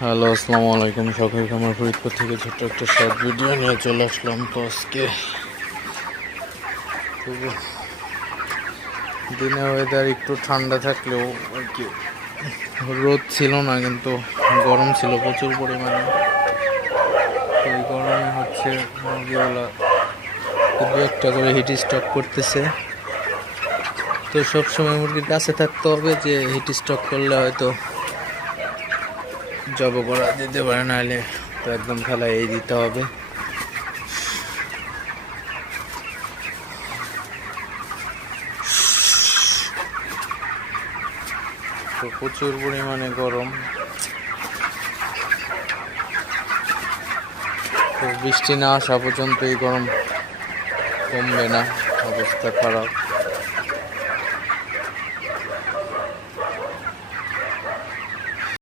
Hello, আসসালামু আলাইকুম। সকালকে আমার ফরিদপুর থেকে ছোট্ট একটা শর্ট ভিডিও নিয়ে চলে আসলাম। তো আজকে দিনে ওয়েদার একটু ঠান্ডা থাকলেও আর কি রোদ ছিল না, কিন্তু গরম ছিল প্রচুর পরিমাণে। তো এই গরমে হচ্ছে মুরগিওয়ালা দু একটা করে হিট স্টক করতেছে। তো সবসময় মুরগির কাছে থাকতে হবে, যে হিট স্টক করলে হয়তো জব করা যেতে পারে, নাহলে তো একদম ফেলাই দিতে হবে। তো প্রচুর পরিমাণে গরম। তো বৃষ্টি না আসা পর্যন্ত এই গরম কমবে না, অবস্থা খারাপ।